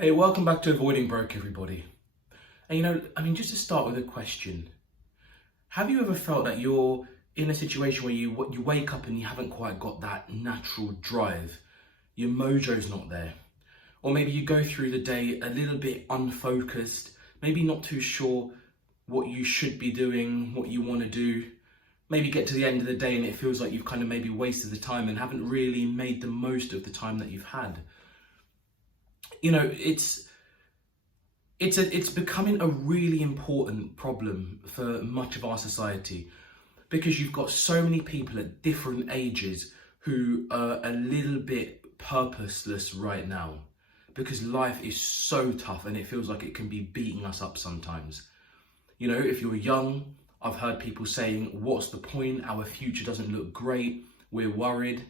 Hey, welcome back to Avoiding Broke, everybody. And just to start with a question. Have you ever felt that you're in a situation where you wake up and you haven't quite got that natural drive? Your mojo's not there. Or maybe you go through the day a little bit unfocused, maybe not too sure what you should be doing, what you want to do. Maybe get to the end of the day and it feels like you've kind of maybe wasted the time and haven't really made the most of the time that you've had. It's becoming a really important problem for much of our society because you've got so many people at different ages who are a little bit purposeless right now because life is so tough and it feels like it can be beating us up sometimes. If you're young, I've heard people saying, what's the point? Our future doesn't look great. We're worried.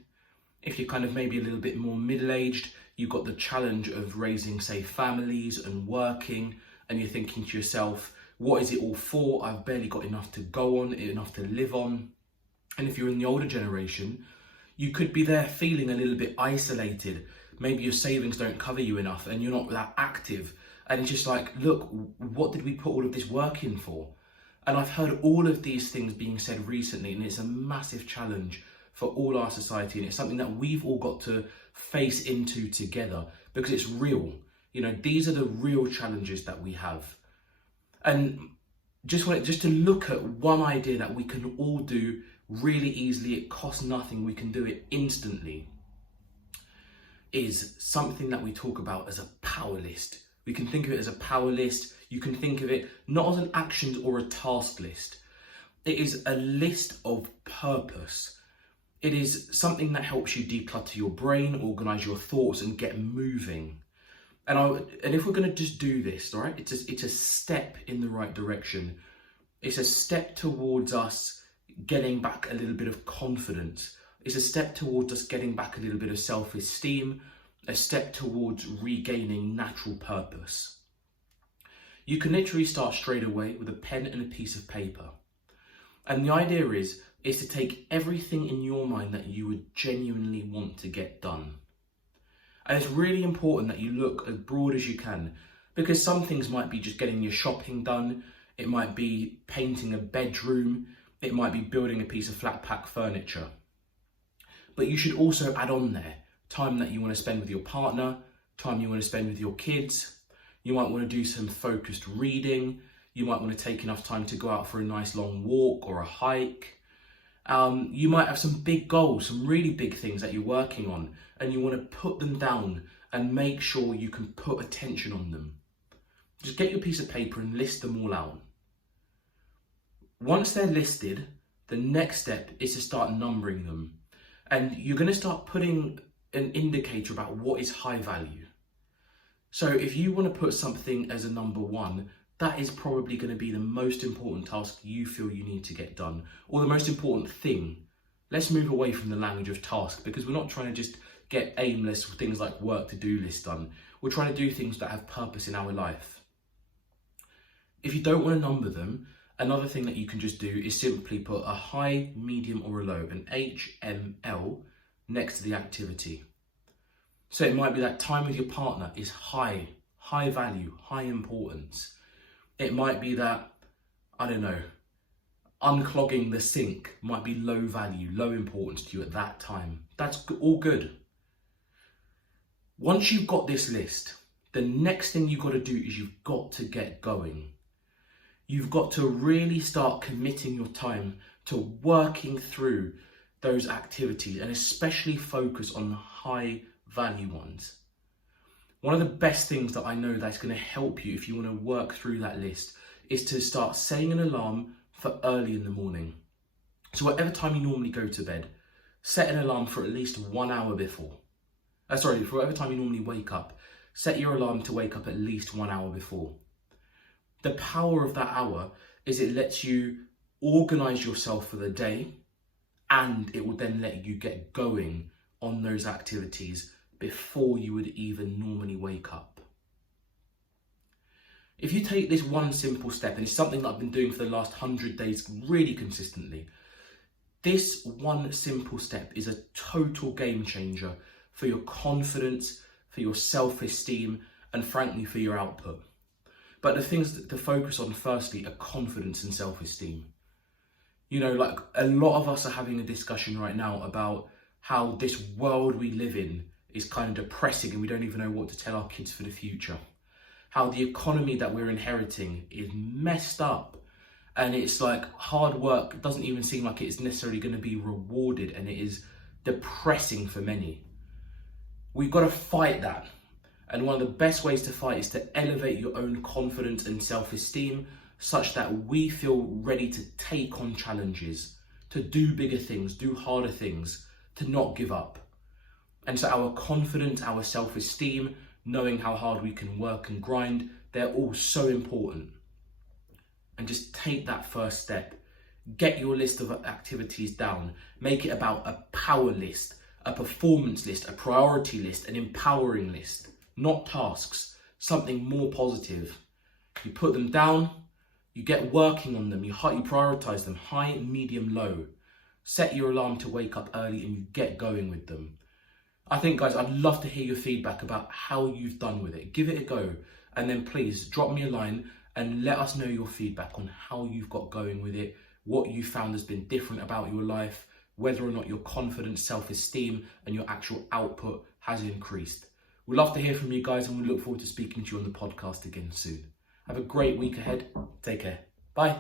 If you're kind of maybe a little bit more middle-aged, you've got the challenge of raising, say, families and working, and you're thinking to yourself, what is it all for? I've barely got enough to go on, enough to live on. And if you're in the older generation, you could be there feeling a little bit isolated. Maybe your savings don't cover you enough and you're not that active. And it's just like, look, what did we put all of this work in for? And I've heard all of these things being said recently, and it's a massive challenge for all our society, and it's something that we've all got to face into together because it's real. These are the real challenges that we have. And just to look at one idea that we can all do really easily, it costs nothing, we can do it instantly, is something that we talk about as a power list. We can think of it as a power list. You can think of it not as an actions or a task list. It is a list of purpose. It is something that helps you declutter your brain, organize your thoughts, and get moving. And if we're going to just do this, all right, it's a step in the right direction. It's a step towards us getting back a little bit of confidence. It's a step towards us getting back a little bit of self-esteem, a step towards regaining natural purpose. You can literally start straight away with a pen and a piece of paper. And the idea is to take everything in your mind that you would genuinely want to get done. And it's really important that you look as broad as you can, because some things might be just getting your shopping done, it might be painting a bedroom, it might be building a piece of flat pack furniture. But you should also add on there time that you want to spend with your partner, time you want to spend with your kids. You might want to do some focused reading. You might want to take enough time to go out for a nice long walk or a hike. You might have some big goals, some really big things that you're working on, and you want to put them down and make sure you can put attention on them. Just get your piece of paper and list them all out. Once they're listed, the next step is to start numbering them. And you're going to start putting an indicator about what is high value. So if you want to put something as a number 1, that is probably going to be the most important task you feel you need to get done, or the most important thing. Let's move away from the language of task, because we're not trying to just get aimless things like work to-do lists done. We're trying to do things that have purpose in our life. If you don't want to number them, another thing that you can just do is simply put a high, medium, or a low, an HML, next to the activity. So it might be that time with your partner is high value, high importance. It might be that, unclogging the sink might be low value, low importance to you at that time. That's all good. Once you've got this list, the next thing you've got to do is you've got to get going. You've got to really start committing your time to working through those activities, and especially focus on the high value ones. One of the best things that I know that's going to help you if you want to work through that list is to start setting an alarm for early in the morning. So whatever time you normally go to bed, set an alarm for at least 1 hour before. For whatever time you normally wake up, set your alarm to wake up at least 1 hour before. The power of that hour is it lets you organize yourself for the day, and it will then let you get going on those activities before you would even normally wake up. If you take this one simple step, and it's something that I've been doing for the last 100 days really consistently, this one simple step is a total game changer for your confidence, for your self-esteem, and frankly for your output. But the things to focus on firstly are confidence and self-esteem. You know, like a lot of us are having a discussion right now about how this world we live in is kind of depressing and we don't even know what to tell our kids for the future. How the economy that we're inheriting is messed up. And it's like hard work doesn't even seem like it's necessarily going to be rewarded, and it is depressing for many. We've got to fight that. And one of the best ways to fight is to elevate your own confidence and self-esteem such that we feel ready to take on challenges, to do bigger things, do harder things, to not give up. And so our confidence, our self-esteem, knowing how hard we can work and grind, they're all so important. And just take that first step. Get your list of activities down. Make it about a power list, a performance list, a priority list, an empowering list, not tasks, something more positive. You put them down, you get working on them, you prioritize them, high, medium, low. Set your alarm to wake up early and you get going with them. I think, guys, I'd love to hear your feedback about how you've done with it. Give it a go. And then please drop me a line and let us know your feedback on how you've got going with it, what you found has been different about your life, whether or not your confidence, self-esteem and your actual output has increased. We'd love to hear from you guys, and we look forward to speaking to you on the podcast again soon. Have a great week ahead. Take care. Bye.